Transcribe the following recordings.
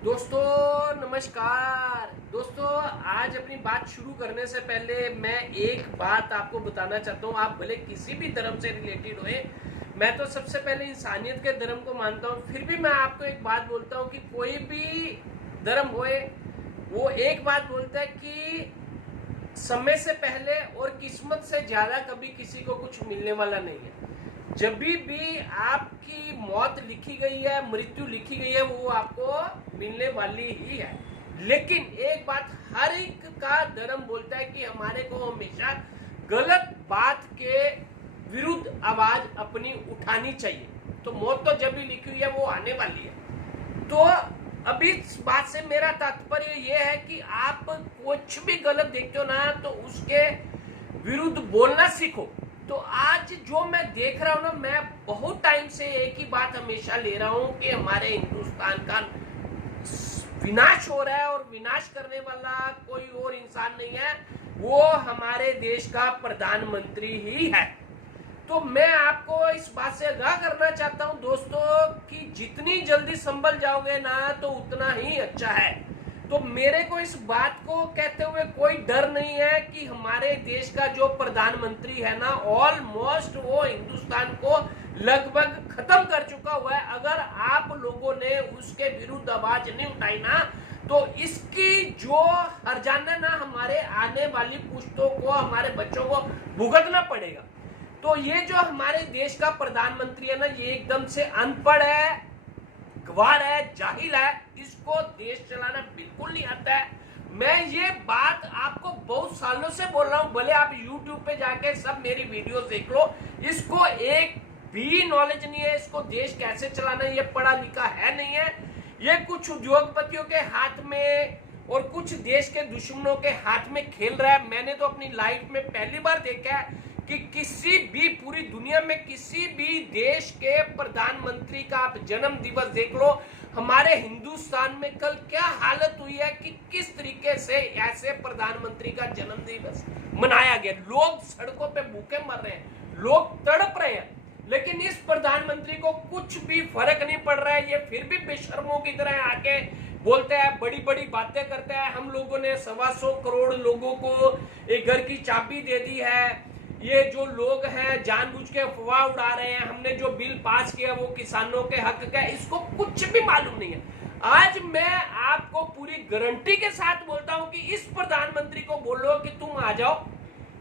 दोस्तों नमस्कार। दोस्तों आज अपनी बात शुरू करने से पहले मैं एक बात आपको बताना चाहता हूँ। आप भले किसी भी धर्म से रिलेटेड होए, मैं तो सबसे पहले इंसानियत के धर्म को मानता हूँ। फिर भी मैं आपको एक बात बोलता हूँ कि कोई भी धर्म होए वो एक बात बोलता है कि समय से पहले और किस्मत से ज्यादा कभी किसी को कुछ मिलने वाला नहीं है। जब भी आपकी मौत लिखी गई है, मृत्यु लिखी गई है, वो आपको मिलने वाली ही है। लेकिन एक बात हर एक का धर्म बोलता है कि हमारे को हमेशा गलत बात के विरुद्ध आवाज अपनी उठानी चाहिए। तो मौत तो जब भी लिखी हुई है वो आने वाली है। तो अभी इस बात से मेरा तात्पर्य ये है कि आप कुछ भी गलत देखते हो ना तो उसके विरुद्ध बोलना सीखो। तो आज जो मैं देख रहा हूँ ना, मैं बहुत टाइम से एक ही बात हमेशा ले रहा हूँ कि हमारे हिंदुस्तान का विनाश हो रहा है और विनाश करने वाला कोई और इंसान नहीं है, वो हमारे देश का प्रधानमंत्री ही है। तो मैं आपको इस बात से आगाह करना चाहता हूं दोस्तों कि जितनी जल्दी संभल जाओगे ना तो उतना ही अच्छा है। तो मेरे को इस बात को कहते हुए कोई डर नहीं है कि हमारे देश का जो प्रधानमंत्री है ना, ऑलमोस्ट वो हिंदुस्तान को लगभग खत्म कर चुका हुआ है। अगर आप लोगों ने उसके विरुद्ध आवाज नहीं उठाई ना तो इसकी जो हर्जाना ना हमारे आने वाली पुश्तों को, हमारे बच्चों को भुगतना पड़ेगा। तो ये जो हमारे देश का प्रधानमंत्री है ना, ये एकदम से अनपढ़ है, गवार है, जाहिल है, इसको देश चलाना बिल्कुल नहीं आता है। मैं ये बात आपको बहुत सालों से बोल रहा हूं, भले आप YouTube पे जाके सब मेरी वीडियो देख लो, इसको एक भी नॉलेज नहीं है, इसको देश कैसे चलाना है ये पढ़ा लिखा है नहीं है। ये कुछ उद्योगपतियों के हाथ में और कुछ देश के दुश्मनों के हाथ में खेल रहा है। मैंने तो अपनी लाइफ में पहली बार देखा है कि किसी भी पूरी दुनिया में किसी भी देश के प्रधानमंत्री का आप जन्म दिवस देख लो। हमारे हिंदुस्तान में कल क्या हालत हुई है कि किस तरीके से ऐसे प्रधानमंत्री का जन्म दिवस मनाया गया। लोग सड़कों पे भूखे मर रहे हैं, लोग तड़प रहे हैं, लेकिन इस प्रधानमंत्री को कुछ भी फर्क नहीं पड़ रहा है। ये फिर भी बेशर्मों की तरह आके बोलते हैं, बड़ी बड़ी बातें करते हैं। हम लोगों ने 125 करोड़ लोगों को एक घर की चाबी दे दी है। ये जो लोग हैं जानबूझ के अफवाह उड़ा रहे हैं। हमने जो बिल पास किया वो किसानों के हक का है, इसको कुछ भी मालूम नहीं है। आज मैं आपको पूरी गारंटी के साथ बोलता हूं कि इस प्रधानमंत्री को बोलो कि तुम आ जाओ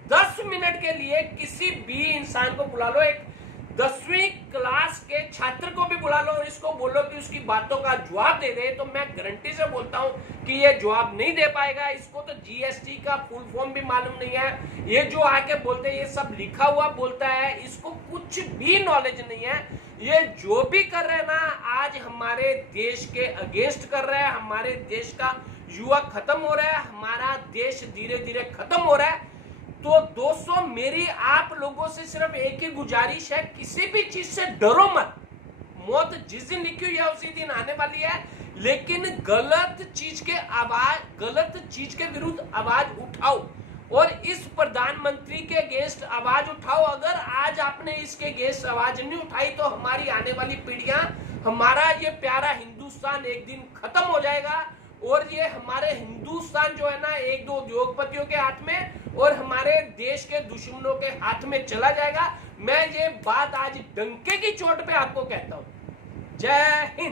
10 मिनट के लिए, किसी भी इंसान को बुला लो, एक 10वीं क्लास के छात्र को भी बुला लो और इसको बोलो कि उसकी बातों का जवाब दे दे, तो मैं गारंटी से बोलता हूं कि ये जवाब नहीं दे पाएगा। इसको तो जीएसटी का फुल फॉर्म भी मालूम नहीं है। ये जो आके बोलते हैं ये सब लिखा हुआ बोलता है, इसको कुछ भी नॉलेज नहीं है। ये जो भी कर रहे हैं ना, आज हमारे देश के अगेंस्ट कर रहे हैं। हमारे देश का युवा खत्म हो रहा है, हमारा देश धीरे धीरे खत्म हो रहा है। तो दोस्तों मेरी आप लोगों से सिर्फ एक ही गुजारिश है, किसी भी चीज से डरो मत। मौत जिस दिन लिखी हुई है उसी दिन आने वाली है, लेकिन गलत चीज के विरुद्ध आवाज उठाओ और इस प्रधानमंत्री के अगेंस्ट आवाज उठाओ। अगर आज आपने इसके अगेंस्ट आवाज नहीं उठाई तो हमारी आने वाली पीढ़ियां, हमारा ये प्यारा हिंदुस्तान एक दिन खत्म हो जाएगा और ये हमारे हिंदुस्तान जो है ना एक दो उद्योगपतियों के हाथ में और हमारे देश के दुश्मनों के हाथ में चला जाएगा। मैं ये बात आज डंके की चोट पे आपको कहता हूं। जय हिंद।